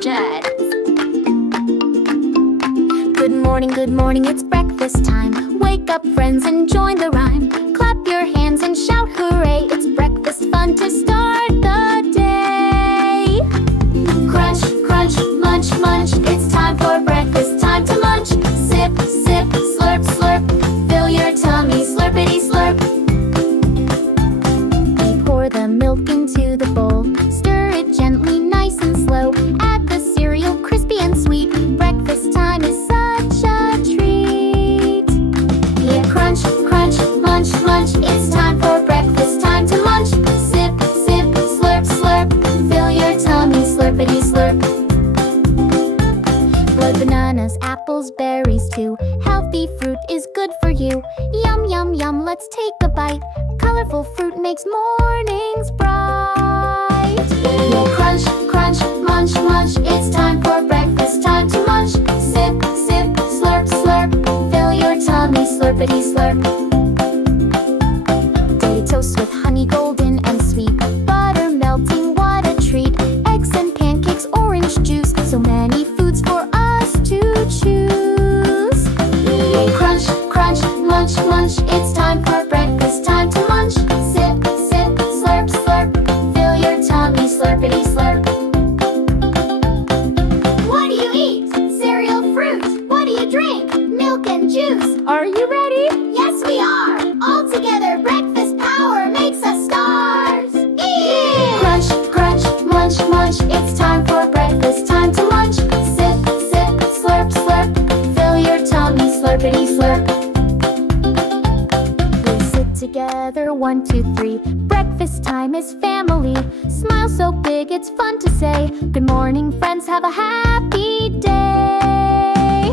questions. Good morning, it's breakfast time. Wake up, friends, and join the rhyme. Clap your hands and shout hooray. It's breakfast fun to start the day. Crunch, crunch, munch, munch. It's time for breakfast, time to munch. Sip, sip, slurp, slurp. Fill your tummy, slurpity slurp. We pour the milk into the bowl. Stir it gently, nice and slow. Add the cereal, crispy and sweet. Breakfast time is such a treat. Yeah, crunch, crunch, munch, munch. It's time for breakfast, time to munch. Sip, sip, slurp, slurp. Fill your tummy, slurpity slurp. Blood, bananas, apples, berries too. Healthy fruit is good for you. Yum, yum, yum, let's take a bite. Colorful fruit makes mornings bright. Yeah, crunch, crunch, munch, munch. It's time for breakfast, time to munch. Sip, sip, slurp, slurp. Fill your tummy, slurpity slurp. Daily toast with honey, golden and sweet. Butter melting, what a treat. Eggs and pancakes, orange juice. So many foods for us to choose. Yeah, crunch, crunch, munch, munch. It's time for breakfast, time to munch. Sip, sip, slurp, slurp. Fill your tummy, slurpity slurp. What do you eat? Cereal, fruit. What do you drink? Milk and juice. Are you ready? Yes, we are. All together, breakfast power makes us stars. Eat! Crunch, crunch, munch, munch. It's time for breakfast, time to munch. Sip, sip, slurp, slurp. Fill your tummy, slurpity slurp. We sit together, 1, 2, 3. Breakfast time is family. Smile so big, it's fun to say. Good morning, friends, have a happy day.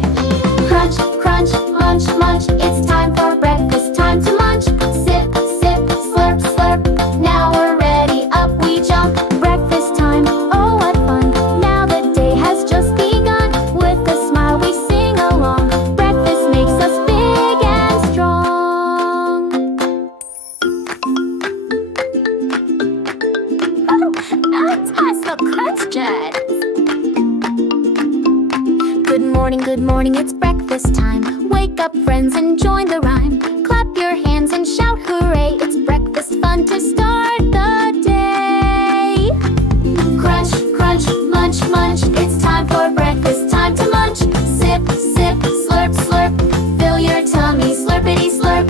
Crunch, crunch, munch, munch. It's time for breakfast, time to munch. Sip, sip, slurp, slurp. Now we're ready, up we jump. Breakfast time, oh what fun. Now the day has just begun. With a smile we sing along. Breakfast makes us big and strong. Now let's ask the questions. Good morning, it's breakfast time. Wake up, friends, and join the rhyme. Clap your hands and shout hooray. It's breakfast fun to start the day. Crunch, crunch, munch, munch. It's time for breakfast, time to munch. Sip, sip, slurp, slurp. Fill your tummy, slurpity slurp.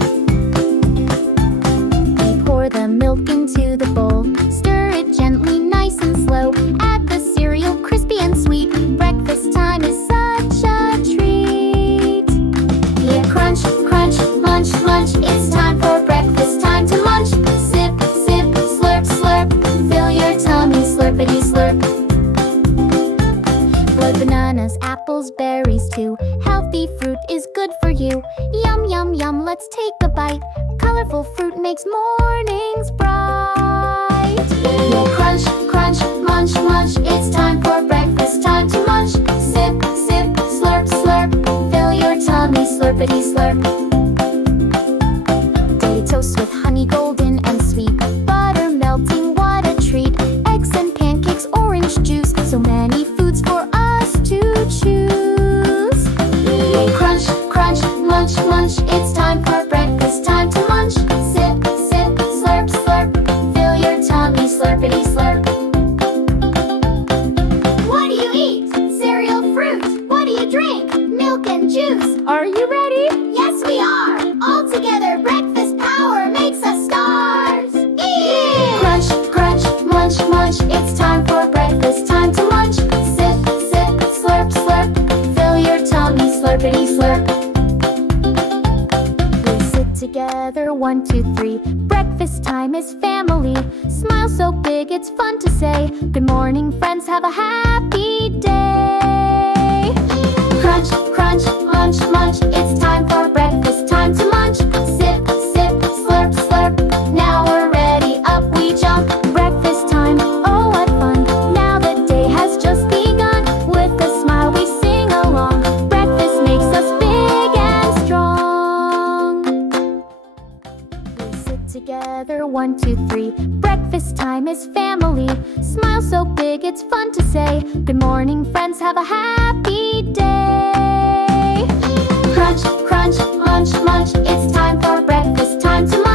We pour the milk into the bowl. Stir it gently, nice and slow. Add the cereal, crispy and sweet. Breakfast time is such a treat. Yeah, crunch, crunch, munch, munch. It's time for breakfast, time to munch. Sip, sip, slurp, slurp. Fill your tummy, slurpity slurp. Blood, bananas, apples, berries too. Healthy fruit is good for you. Yum, yum, yum, let's take a bite. Colorful fruit makes mornings bright. Yeah, crunch, crunch, munch, munch. It's time for breakfast, time to munch. Sip, sip, slurp, slurp. Fill your tummy, slurpity slurp. Daily toast with honey, golden and sweet. Butter melting, what a treat. Eggs and pancakes, orange juice. So many foods for us to choose. Yeah, crunch, crunch, munch, munch. It's time for breakfast, time to munch. Sip, sip, slurp, slurp. Fill your tummy, slurpity slurp. What do you eat? Cereal, fruit. What do you drink? Milk and juice. Are you ready? Yes, we are. All together, breakfast power makes us stars. Eat! Crunch, crunch, munch, munch. It's time for breakfast, time to munch. Sip, sip, slurp, slurp. Fill your tummy, slurpity slurp. We sit together, 1, 2, 3. Breakfast time is family. Smile so big, it's fun to say. Good morning, friends, have a happy day. Crunch, crunch, munch, munch. It's time for breakfast, time to munch. Sip, sip, slurp, slurp. Now we're ready, up we jump. Breakfast time, oh what fun. Now the day has just begun. With a smile we sing along. Breakfast makes us big and strong. We sit together, 1, 2, 3. Breakfast time is family. Smile so big it's fun to say, good morning friends, have a happy day. Crunch, crunch, munch, munch, it's time for breakfast time to munch.